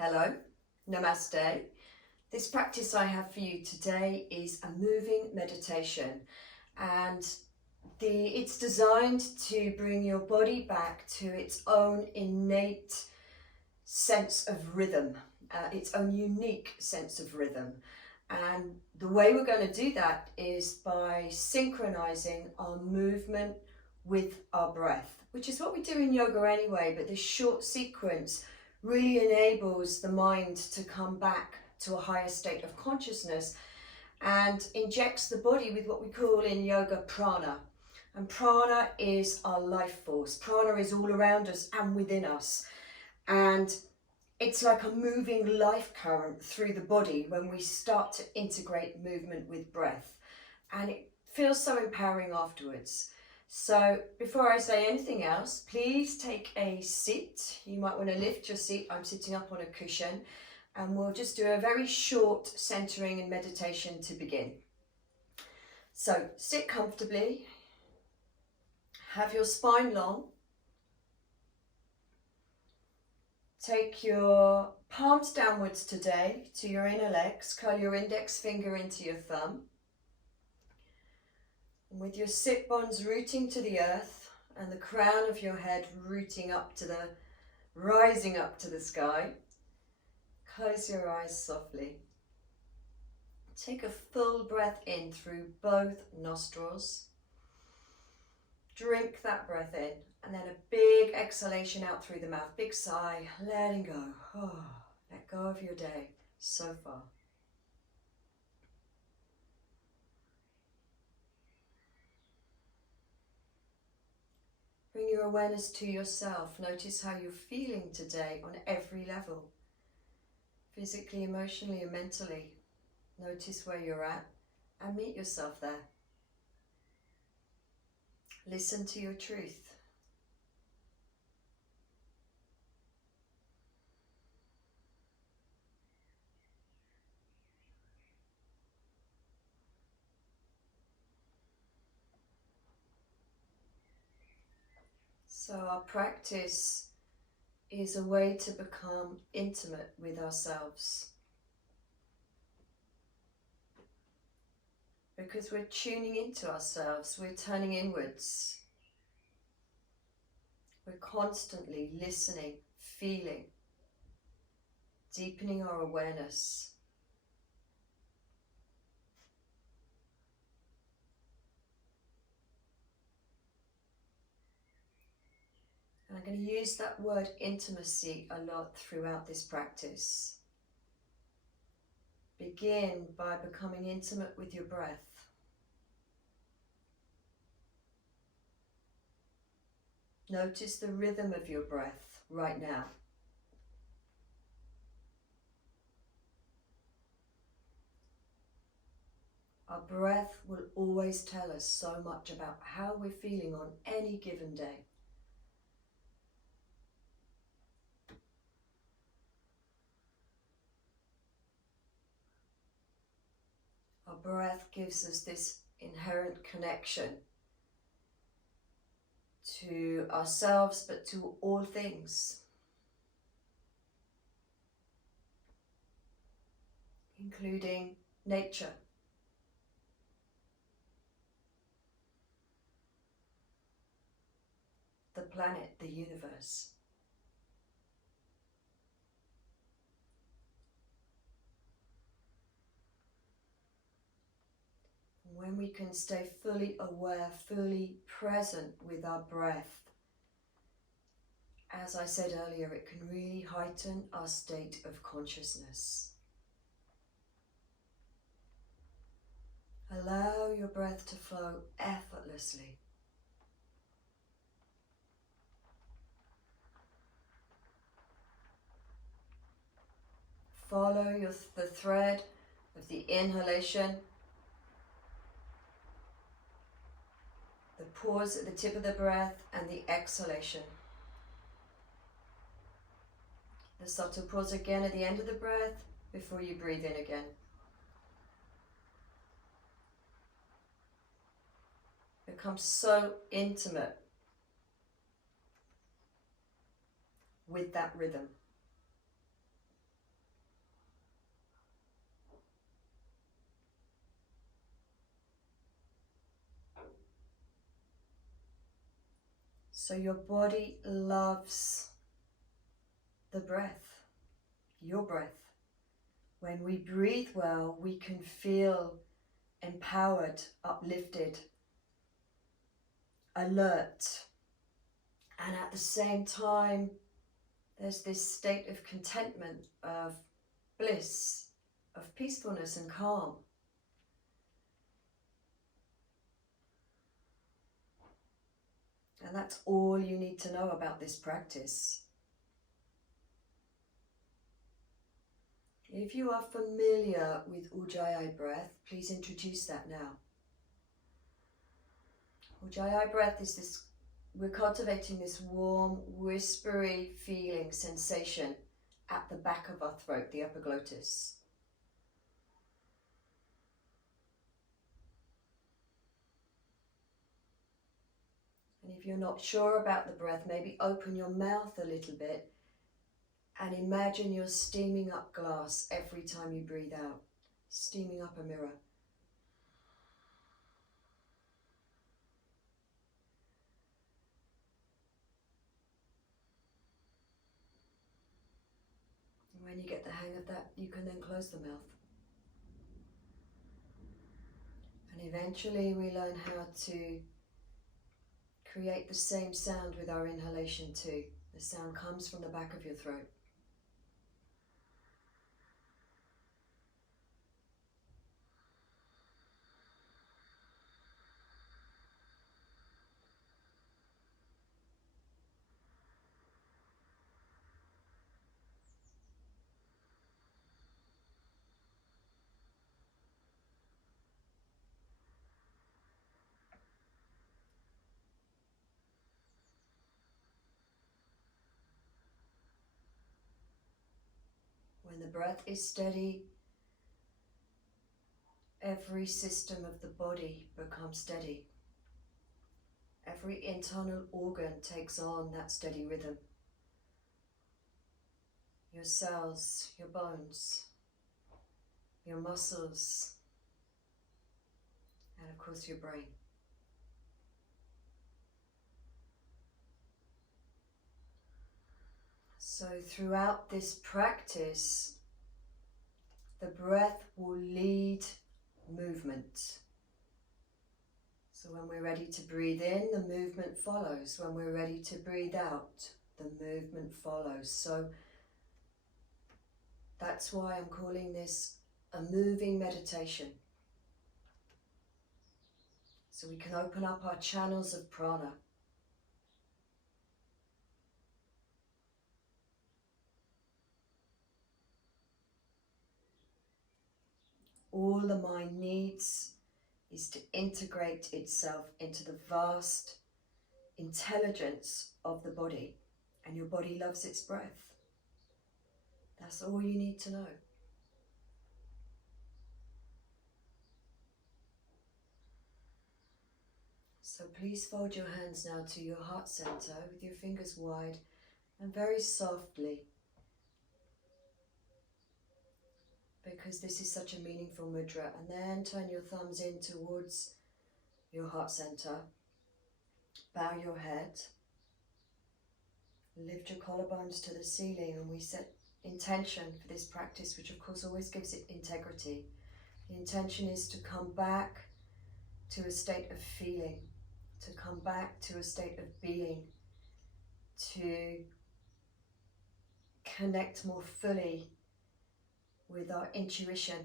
Hello, namaste. This practice I have for you today is a moving meditation, and it's designed to bring your body back to its own innate sense of rhythm, its own unique sense of rhythm. And the way we're going to do that is by synchronizing our movement with our breath, which is what we do in yoga anyway, but this short sequence really enables the mind to come back to a higher state of consciousness and injects the body with what we call in yoga prana. And prana is our life force. Prana is all around us and within us. And it's like a moving life current through the body when we start to integrate movement with breath. And it feels so empowering afterwards. So before I say anything else, please take a seat. You might want to lift your seat. I'm sitting up on a cushion, and we'll just do a very short centering and meditation to begin. So sit comfortably, have your spine long. Take your palms downwards today to your inner legs. Curl your index finger into your thumb. And with your sit bones rooting to the earth and the crown of your head rising up to the sky, close your eyes softly. Take a full breath in through both nostrils. Drink that breath in, and then a big exhalation out through the mouth. Big sigh, letting go. Oh, let go of your day so far. Bring your awareness to yourself. Notice how you're feeling today on every level. Physically, emotionally, and mentally. Notice where you're at and meet yourself there. Listen to your truth. So our practice is a way to become intimate with ourselves. Because we're tuning into ourselves, we're turning inwards. We're constantly listening, feeling, deepening our awareness. And I'm going to use that word intimacy a lot throughout this practice. Begin by becoming intimate with your breath. Notice the rhythm of your breath right now. Our breath will always tell us so much about how we're feeling on any given day. Our breath gives us this inherent connection to ourselves, but to all things, including nature. The planet, the universe. When we can stay fully aware, fully present with our breath, as I said earlier, it can really heighten our state of consciousness. Allow your breath to flow effortlessly. Follow the thread of the inhalation, the pause at the tip of the breath, and the exhalation. The subtle pause again at the end of the breath before you breathe in again. Become so intimate with that rhythm. So your body loves the breath, your breath. When we breathe well, we can feel empowered, uplifted, alert. And at the same time, there's this state of contentment, of bliss, of peacefulness and calm. And that's all you need to know about this practice. If you are familiar with Ujjayi breath, please introduce that now. Ujjayi breath is this, we're cultivating this warm, whispery feeling, sensation at the back of our throat, the epiglottis. And if you're not sure about the breath, maybe open your mouth a little bit and imagine you're steaming up glass every time you breathe out, steaming up a mirror. And when you get the hang of that, you can then close the mouth. And eventually we learn how to create the same sound with our inhalation too. The sound comes from the back of your throat. When the breath is steady, every system of the body becomes steady. Every internal organ takes on that steady rhythm. Your cells, your bones, your muscles, and of course your brain. So throughout this practice, the breath will lead movement. So when we're ready to breathe in, the movement follows. When we're ready to breathe out, the movement follows. So that's why I'm calling this a moving meditation. So we can open up our channels of prana. All the mind needs is to integrate itself into the vast intelligence of the body, and your body loves its breath. That's all you need to know. So please fold your hands now to your heart center with your fingers wide and very softly, because this is such a meaningful mudra. And then turn your thumbs in towards your heart center. Bow your head. Lift your collarbones to the ceiling, and we set intention for this practice, which of course always gives it integrity. The intention is to come back to a state of feeling, to come back to a state of being, to connect more fully with our intuition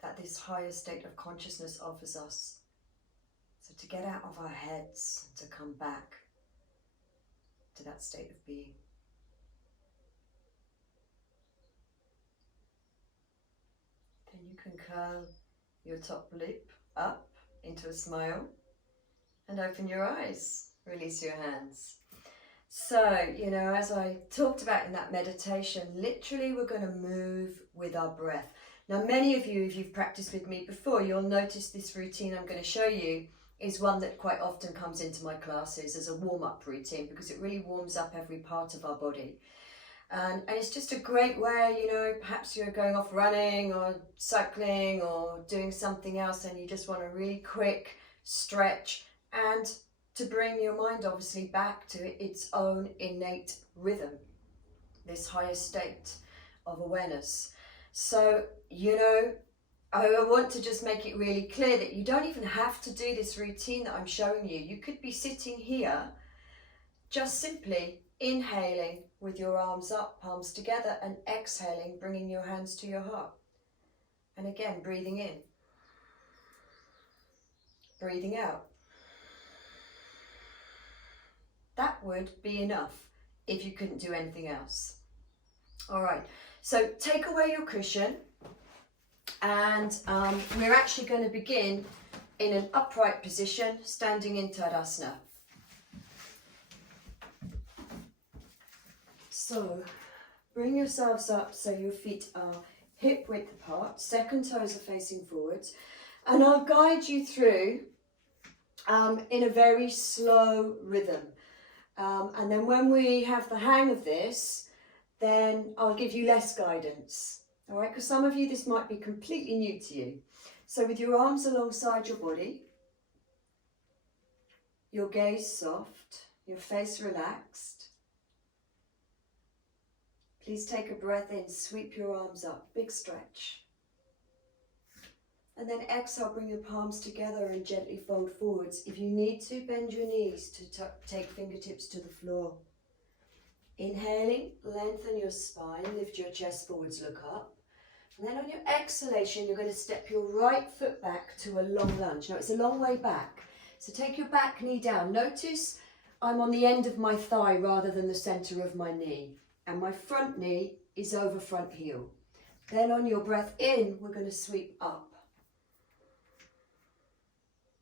that this higher state of consciousness offers us. So to get out of our heads and to come back to that state of being. Then you can curl your top lip up into a smile and open your eyes. Release your hands. So, as I talked about in that meditation, literally we're going to move with our breath. Now, many of you, if you've practiced with me before, you'll notice this routine I'm going to show you is one that quite often comes into my classes as a warm-up routine, because it really warms up every part of our body. And it's just a great way, perhaps you're going off running or cycling or doing something else and you just want a really quick stretch and to bring your mind obviously back to its own innate rhythm, this higher state of awareness. So, you know, I want to just make it really clear that you don't even have to do this routine that I'm showing you. You could be sitting here just simply inhaling with your arms up, palms together, and exhaling, bringing your hands to your heart. And again, breathing in, breathing out. That would be enough if you couldn't do anything else. All right, so take away your cushion, and we're actually going to begin in an upright position, standing in Tadasana. So bring yourselves up so your feet are hip width apart, second toes are facing forwards, and I'll guide you through in a very slow rhythm. And then when we have the hang of this, then I'll give you less guidance. All right, because some of you, this might be completely new to you. So with your arms alongside your body, your gaze soft, your face relaxed. Please take a breath in, sweep your arms up, big stretch. And then exhale, bring your palms together and gently fold forwards. If you need to, bend your knees to take fingertips to the floor. Inhaling, lengthen your spine, lift your chest forwards, look up. And then on your exhalation, you're going to step your right foot back to a long lunge. Now it's a long way back, so take your back knee down. Notice I'm on the end of my thigh rather than the center of my knee. And my front knee is over front heel. Then on your breath in, we're going to sweep up.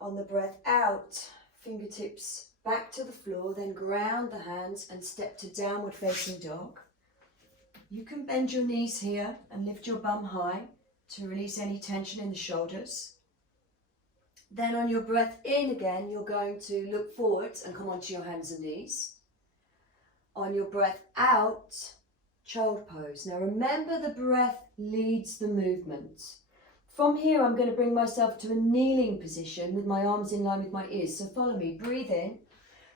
On the breath out, fingertips back to the floor, then ground the hands and step to downward facing dog. You can bend your knees here and lift your bum high to release any tension in the shoulders. Then on your breath in again, you're going to look forwards and come onto your hands and knees. On your breath out, child pose. Now remember, the breath leads the movement. From here, I'm going to bring myself to a kneeling position with my arms in line with my ears. So follow me. Breathe in,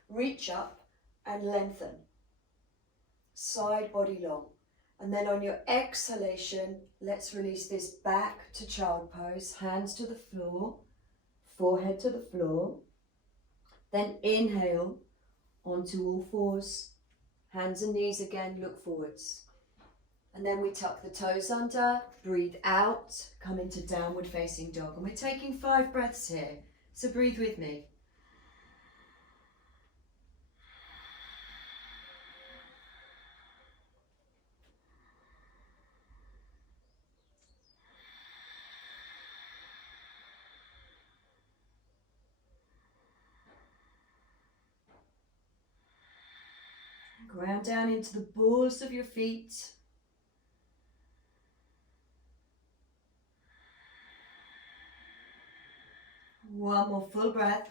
reach up and lengthen. Side body long. And then on your exhalation, let's release this back to child pose. Hands to the floor, forehead to the floor. Then inhale onto all fours. Hands and knees again, look forwards. And then we tuck the toes under, breathe out, come into downward facing dog. And we're taking 5 breaths here, so breathe with me. Ground down into the balls of your feet. One more full breath.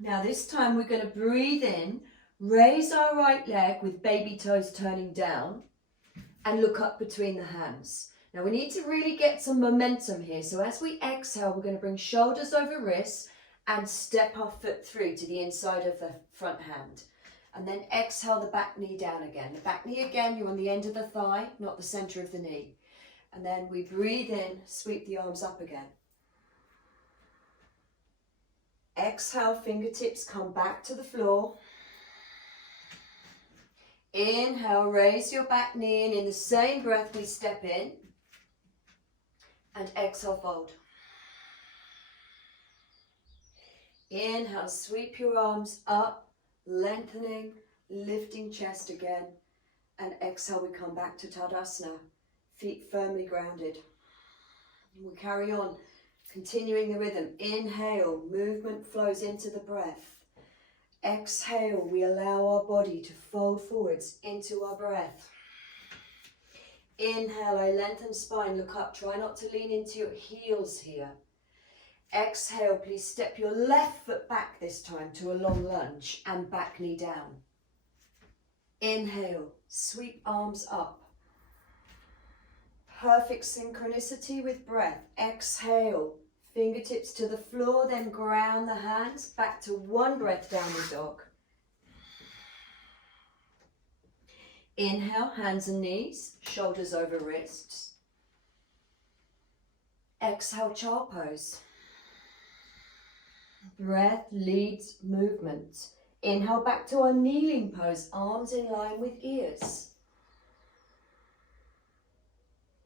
Now this time we're going to breathe in, raise our right leg with baby toes turning down and look up between the hands. Now we need to really get some momentum here. So as we exhale, we're going to bring shoulders over wrists and step our foot through to the inside of the front hand. And then exhale the back knee down again. The back knee again, you're on the end of the thigh, not the center of the knee. And then we breathe in, sweep the arms up again. Exhale, fingertips come back to the floor. Inhale, raise your back knee, and in the same breath we step in. And exhale, fold. Inhale, sweep your arms up, lengthening, lifting chest again. And exhale, we come back to Tadasana, feet firmly grounded. We carry on, continuing the rhythm. Inhale, movement flows into the breath. Exhale, we allow our body to fold forwards into our breath. Inhale, I lengthen spine, look up, try not to lean into your heels here. Exhale, please step your left foot back this time to a long lunge and back knee down. Inhale, sweep arms up. Perfect synchronicity with breath. Exhale, fingertips to the floor, then ground the hands back to one breath, downward dog. Inhale, hands and knees, shoulders over wrists. Exhale, child pose. Breath leads movement. Inhale, back to our kneeling pose, arms in line with ears.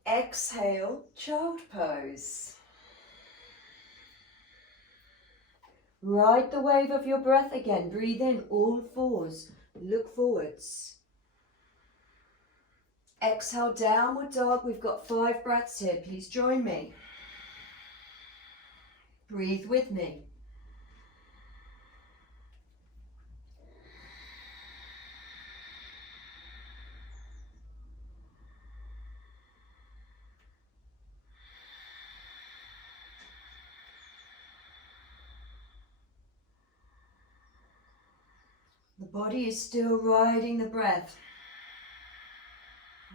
Exhale, child pose. Ride the wave of your breath again. Breathe in, all fours. Look forwards. Exhale, downward dog. We've got 5 breaths here. Please join me. Breathe with me. The body is still riding the breath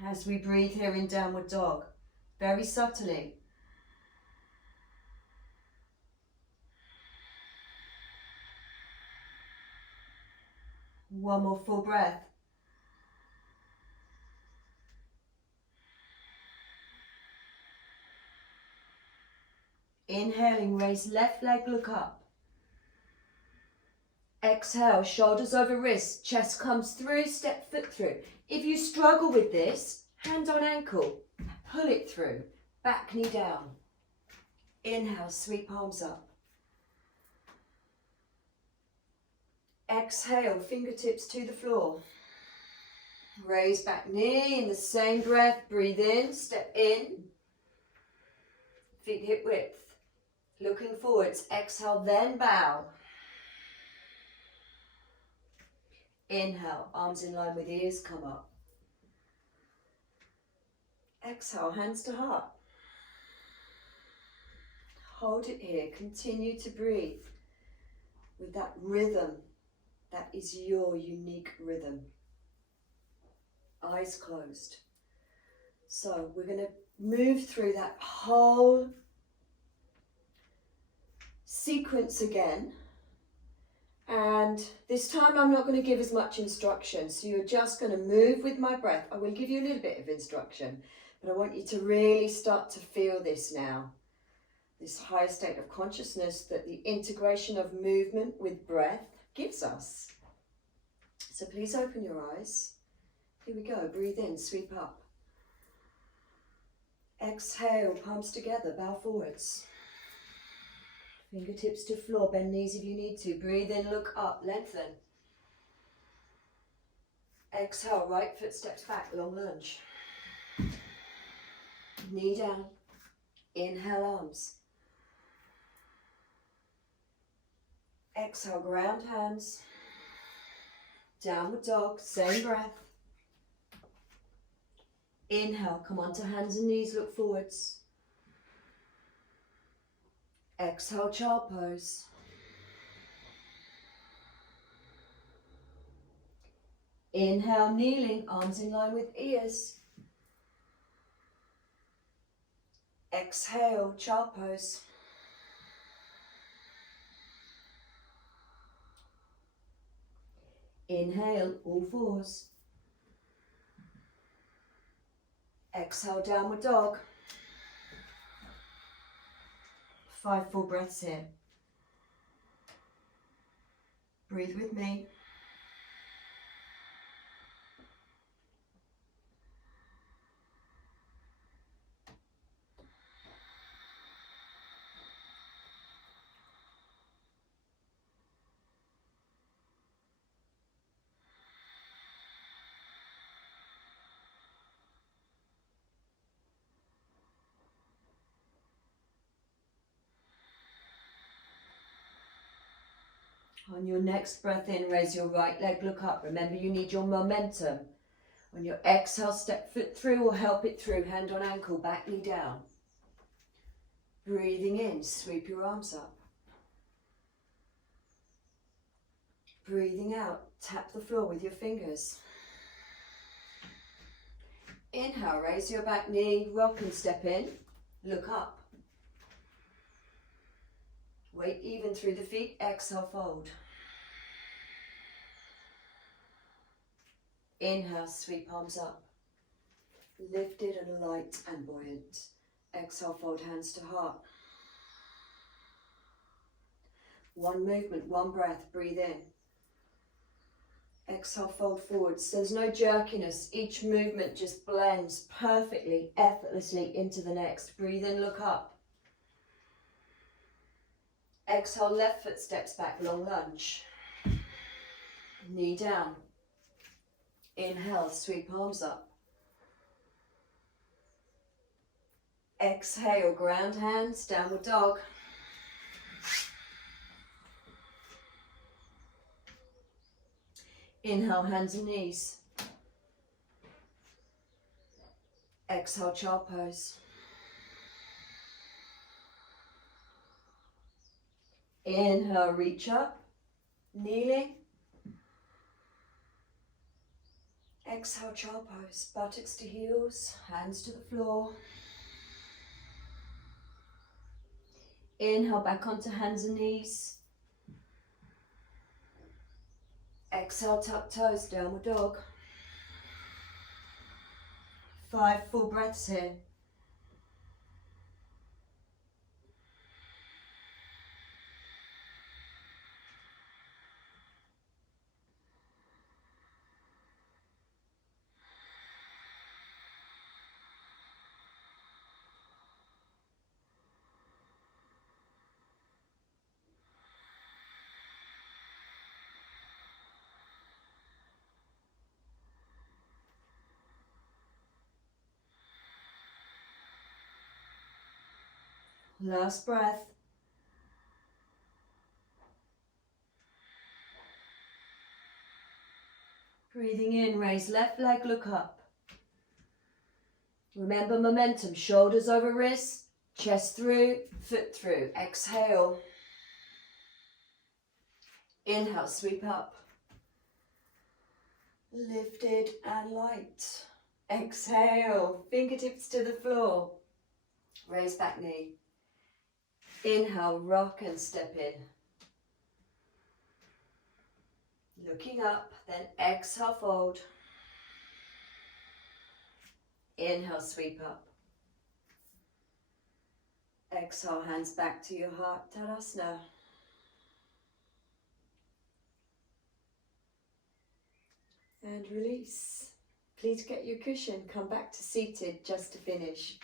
as we breathe here in downward dog, very subtly. One more full breath. Inhaling, raise left leg, look up. Exhale, shoulders over wrists, chest comes through, step foot through. If you struggle with this, hand on ankle, pull it through, back knee down. Inhale, sweep palms up. Exhale, fingertips to the floor. Raise back knee in the same breath, breathe in, step in. Feet hip width, looking forwards, exhale, then bow. Inhale, arms in line with ears, come up. Exhale, hands to heart. Hold it here, continue to breathe with that rhythm. That is your unique rhythm. Eyes closed. So we're going to move through that whole sequence again. And this time I'm not going to give as much instruction, so you're just going to move with my breath. I will give you a little bit of instruction, but I want you to really start to feel this now. This higher state of consciousness that the integration of movement with breath gives us. So please open your eyes. Here we go, breathe in, sweep up. Exhale, palms together, bow forwards. Fingertips to floor, bend knees if you need to. Breathe in, look up, lengthen. Exhale, right foot steps back, long lunge. Knee down. Inhale, arms. Exhale, ground hands. Downward dog, same breath. Inhale, come onto hands and knees, look forwards. Exhale, child pose. Inhale, kneeling, arms in line with ears. Exhale, child pose. Inhale, all fours. Exhale, downward dog. 5 full breaths here. Breathe with me. On your next breath in, raise your right leg, look up. Remember, you need your momentum. On your exhale, step foot through or help it through, hand on ankle, back knee down. Breathing in, sweep your arms up. Breathing out, tap the floor with your fingers. Inhale, raise your back knee, rock and step in, look up. Weight even through the feet, exhale, fold. Inhale, sweep palms up. Lifted and light and buoyant. Exhale, fold hands to heart. One movement, one breath, breathe in. Exhale, fold forwards. There's no jerkiness. Each movement just blends perfectly, effortlessly into the next. Breathe in, look up. Exhale, left foot steps back, long lunge. Knee down. Inhale, sweep palms up. Exhale, ground hands, downward dog. Inhale, hands and knees. Exhale, child pose. Inhale, reach up, kneeling. Exhale, child pose, buttocks to heels, hands to the floor. Inhale, back onto hands and knees. Exhale, tuck toes, downward dog. 5 full breaths here. Last breath. Breathing in, raise left leg, look up. Remember momentum, shoulders over wrists, chest through, foot through. Exhale. Inhale, sweep up. Lifted and light. Exhale, fingertips to the floor. Raise back knee. Inhale, rock and step in. Looking up, then exhale, fold. Inhale, sweep up. Exhale, hands back to your heart, Tadasana. And release. Please get your cushion, come back to seated just to finish.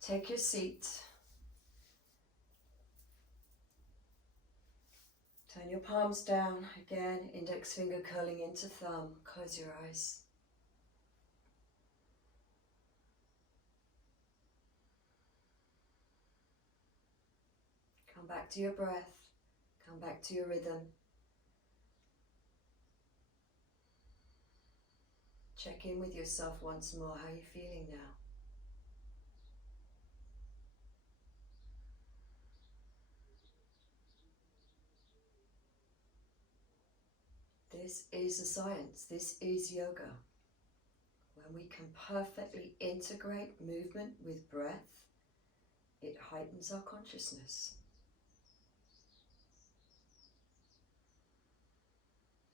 Take your seat. Turn your palms down. Again, index finger curling into thumb. Close your eyes. Come back to your breath. Come back to your rhythm. Check in with yourself once more. How are you feeling now? This is a science. This is yoga. When we can perfectly integrate movement with breath, it heightens our consciousness.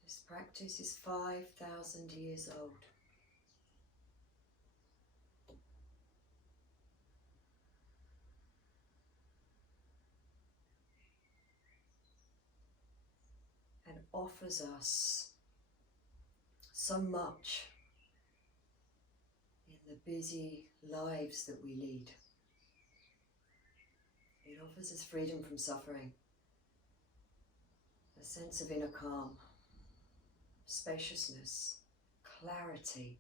This practice is 5,000 years old. And offers us so much in the busy lives that we lead. It offers us freedom from suffering, a sense of inner calm, spaciousness, clarity.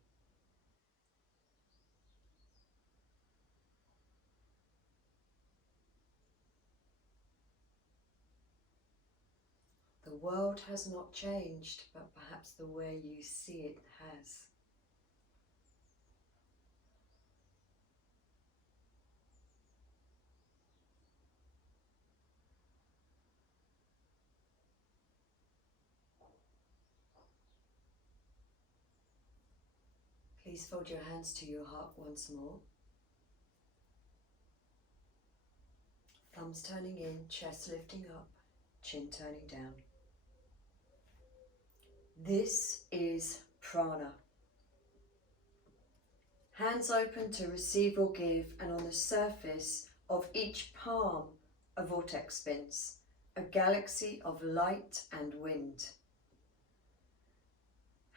The world has not changed, but perhaps the way you see it has. Please fold your hands to your heart once more. Thumbs turning in, chest lifting up, chin turning down. This is prana. Hands open to receive or give, and on the surface of each palm a vortex spins, a galaxy of light and wind.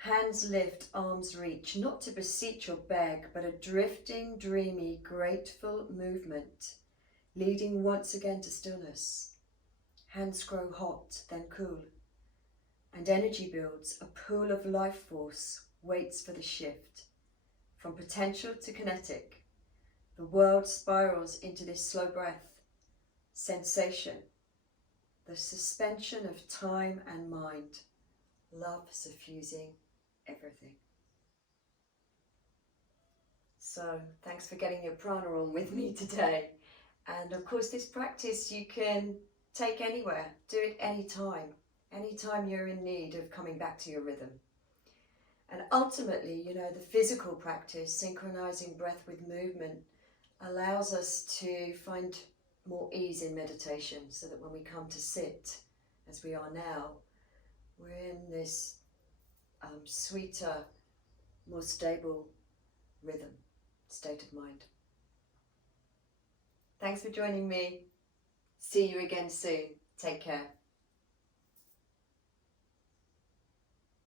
Hands lift, arms reach, not to beseech or beg, but a drifting, dreamy, grateful movement, leading once again to stillness. Hands grow hot, then cool, and energy builds. A pool of life force waits for the shift. From potential to kinetic, the world spirals into this slow breath, sensation, the suspension of time and mind, love suffusing everything. So thanks for getting your prana on with me today. And of course, this practice you can take anywhere, do it anytime you're in need of coming back to your rhythm. And ultimately, the physical practice, synchronizing breath with movement, allows us to find more ease in meditation, so that when we come to sit, as we are now, we're in this sweeter, more stable rhythm, state of mind. Thanks for joining me. See you again soon. Take care.